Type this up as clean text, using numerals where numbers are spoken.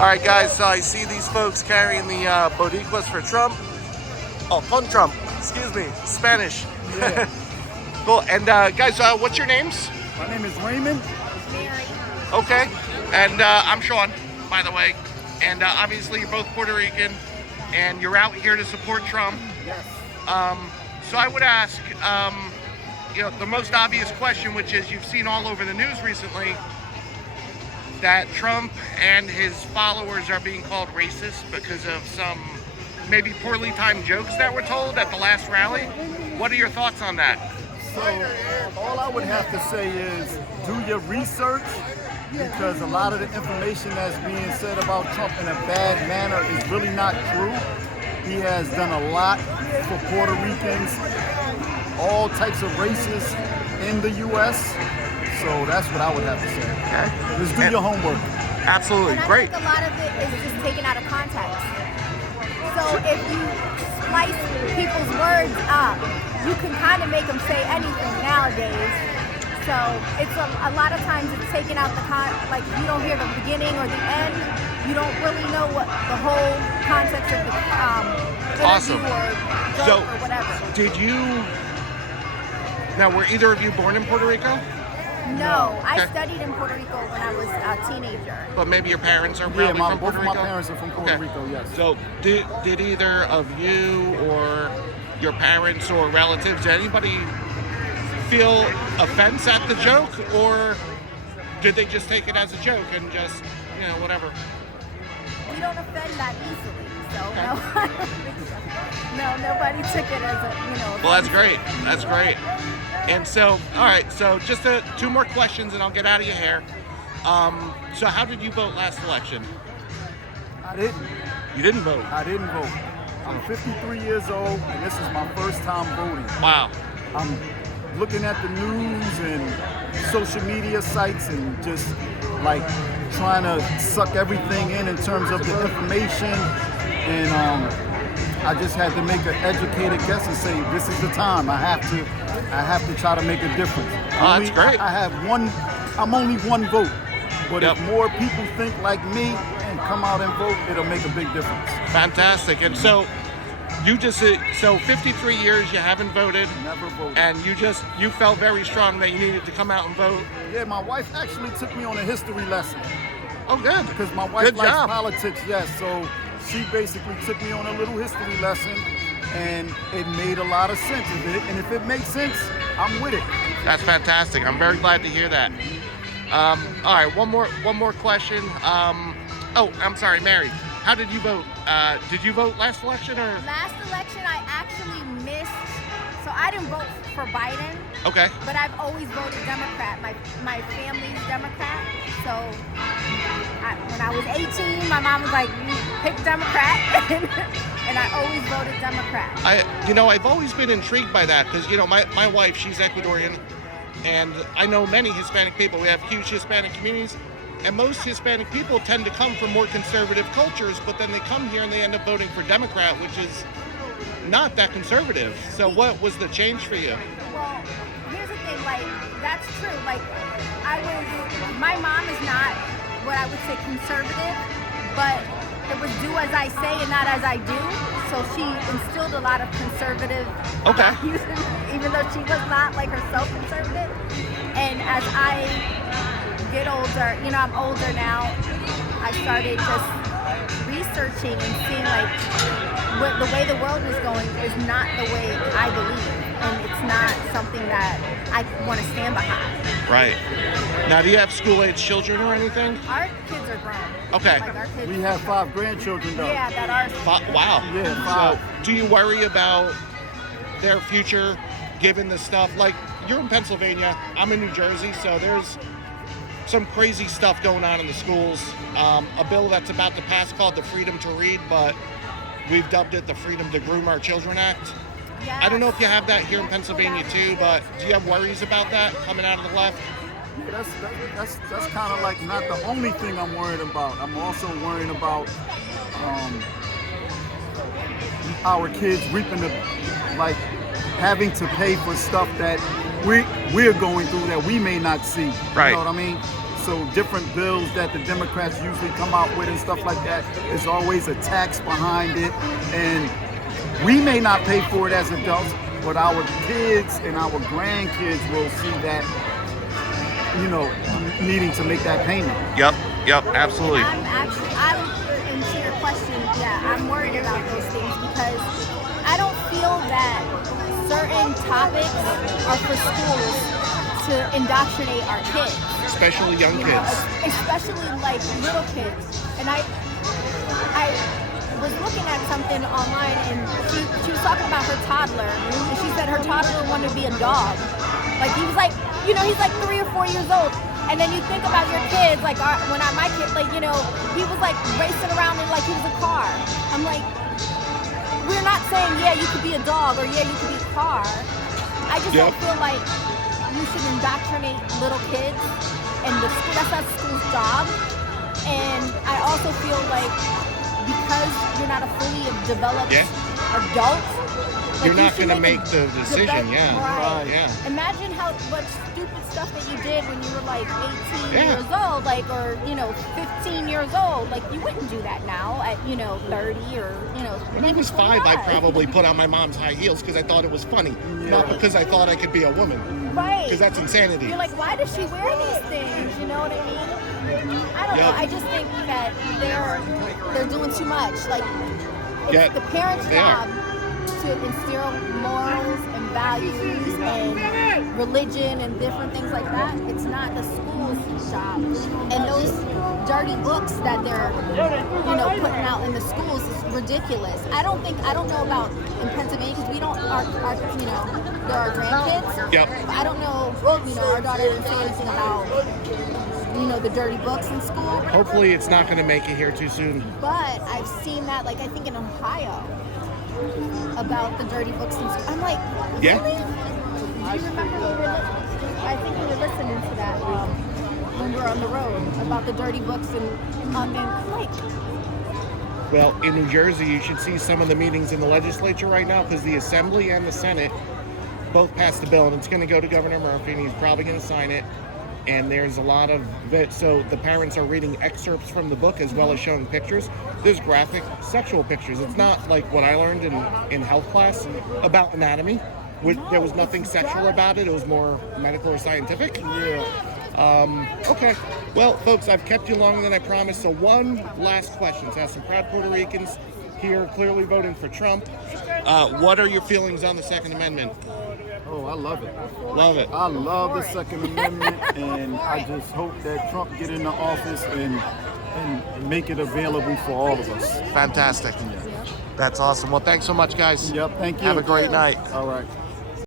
All right, guys, so I see these folks carrying the Boricuas for Trump. Oh, con Trump. Excuse me. Spanish. Yeah. Cool. And guys, what's your names? My name is Raymond. Mary. Okay. And I'm Sean, by the way. And obviously, you're both Puerto Rican, and you're out here to support Trump. Yes. So I would ask, the most obvious question, which is you've seen all over the news recently that Trump and his followers are being called racist because of some maybe poorly timed jokes that were told at the last rally. What are your thoughts on that? So all I would have to say is do your research, because a lot of the information that's being said about Trump in a bad manner is really not true. He has done a lot for Puerto Ricans, all types of races in the U.S., so that's what I would have to say. Okay. Just do your homework. Absolutely. And I Great. think a lot of it is just taken out of context. So if you slice people's words up, you can kind of make them say anything nowadays. So it's a lot of times it's taken out like you don't hear the beginning or the end. You don't really know what the whole context of the interview Awesome. or joke or whatever. Now, were either of you born in Puerto Rico? No, I Okay. studied in Puerto Rico when I was a teenager. But maybe your parents are Yeah, probably from both Puerto of Rico? my parents are from Puerto Rico, yes. So did either of you or your parents or relatives, did anybody feel offense at the joke, or did they just take it as a joke and just, whatever? We don't offend that easily, so Okay. no, I don't think so. No, nobody took it as a, Well, that's great. That's great. And so, all right, so just two more questions and I'll get out of your hair. So how did you vote last election? I didn't. You didn't vote? I didn't vote. I'm 53 years old, and this is my first time voting. Wow. I'm looking at the news and social media sites and just like trying to suck everything in terms of the information, and I just had to make an educated guess and say this is the time. I have to try to make a difference. Oh, that's great. I'm only one vote, but Yep. if more people think like me and come out and vote, it'll make a big difference. Fantastic. And so you just, so 53 years you haven't voted, Never voted. and you felt very strong that you needed to come out and vote. Yeah, my wife actually took me on a history lesson Oh, good. because my wife Good likes job. politics. Yes, so she basically took me on a little history lesson, and it made a lot of sense. And if it makes sense, I'm with it. That's fantastic. I'm very glad to hear that. All right, one more question. I'm sorry, Mary. How did you vote? Did you vote last election or? Last election, I actually missed, so I didn't vote for Biden, Okay. but I've always voted Democrat. My family's Democrat, so when I was 18, my mom was like, "You pick Democrat," and I always voted Democrat. I've always been intrigued by that because my wife, she's Ecuadorian, and I know many Hispanic people. We have huge Hispanic communities. And most Hispanic people tend to come from more conservative cultures, but then they come here and they end up voting for Democrat, which is not that conservative. So what was the change for you? Well, here's the thing, like, that's true. Like, my mom is not what I would say conservative, but it was do as I say and not as I do. So she instilled a lot of conservative values, even though she was not like herself conservative. And as I get older, I'm older now, I started just researching and seeing like the way the world is going is not the way I believe, and it's not something that I want to stand behind. Right. Now, do you have school-age children or anything? Our kids are grown. Okay. Like our kids. We have 5 grandchildren though. Yeah, that are. Wow. Yeah, So 5. do you worry about their future given the stuff? Like, you're in Pennsylvania, I'm in New Jersey, so there's some crazy stuff going on in the schools. A bill that's about to pass called the Freedom to Read, but we've dubbed it the Freedom to Groom Our Children Act. Yes. I don't know if you have that here in Pennsylvania too, but do you have worries about that coming out of the left? Yeah, that's kind of like not the only thing I'm worried about. I'm also worrying about our kids reaping having to pay for stuff that we're going through that we may not see. Right. You know what I mean? So different bills that the Democrats usually come out with and stuff like that, there's always a tax behind it. And we may not pay for it as adults, but our kids and our grandkids will see that, you know, needing to make that payment. Yep, absolutely. And to your question, yeah, I'm worried about those things because I don't feel that certain topics are for schools to indoctrinate our kids. Especially young kids. Especially like little kids. And I was looking at something online and she was talking about her toddler and she said her toddler wanted to be a dog. Like he was like, you know, he's like 3 or 4 years old. And then you think about your kids, like my kid, like, you know, he was like racing around in like he was a car. I'm like, we're not saying, yeah, you could be a dog or yeah, you could be a car. I just don't feel like you should indoctrinate little kids and that's not school's job. And I also feel like because you're not a fully developed adult, like you're not going to make the decision, right. Yeah. Imagine how much stupid stuff that you did when you were like 18 years old, like, or, you know, 15 years old. Like, you wouldn't do that now at, you know, 30 or, you know. When I was 5, I probably put on my mom's high heels because I thought it was funny, not because I thought I could be a woman. Right. Because that's insanity. You're like, why does she wear these things? You know what I mean? I don't know. I just think that they're doing too much. Like, it's the parents' job to instill morals and values and religion and different things like that. It's not the school's job. And those dirty books that they're, you know, putting out in the schools is ridiculous. I don't know about in Pennsylvania because we don't, you know, there are grandkids. Yep. I don't know, you know, our daughter didn't say anything about, you know, the dirty books in school. Hopefully it's not going to make it here too soon. But I've seen that, like, I think in Ohio, about the dirty books in school. I'm like, really? Do you remember I think we were listening to that when we were on the road about the dirty books and I'm like, well, in New Jersey, you should see some of the meetings in the legislature right now because the Assembly and the Senate both passed the bill, and it's going to go to Governor Murphy, and he's probably going to sign it. And there's a lot of it. So the parents are reading excerpts from the book as well as showing pictures. There's graphic sexual pictures. It's not like what I learned in health class about anatomy. There was nothing sexual about it. It was more medical or scientific. Okay. Well, folks, I've kept you longer than I promised. So one last question. To have some proud Puerto Ricans here clearly voting for Trump. What are your feelings on the Second Amendment? Oh, I love it. Love it. I love the Second Amendment, and I just hope that Trump get into office and make it available for all of us. Fantastic. That's awesome. Well, thanks so much, guys. Yep, thank you. Have a great night. All right.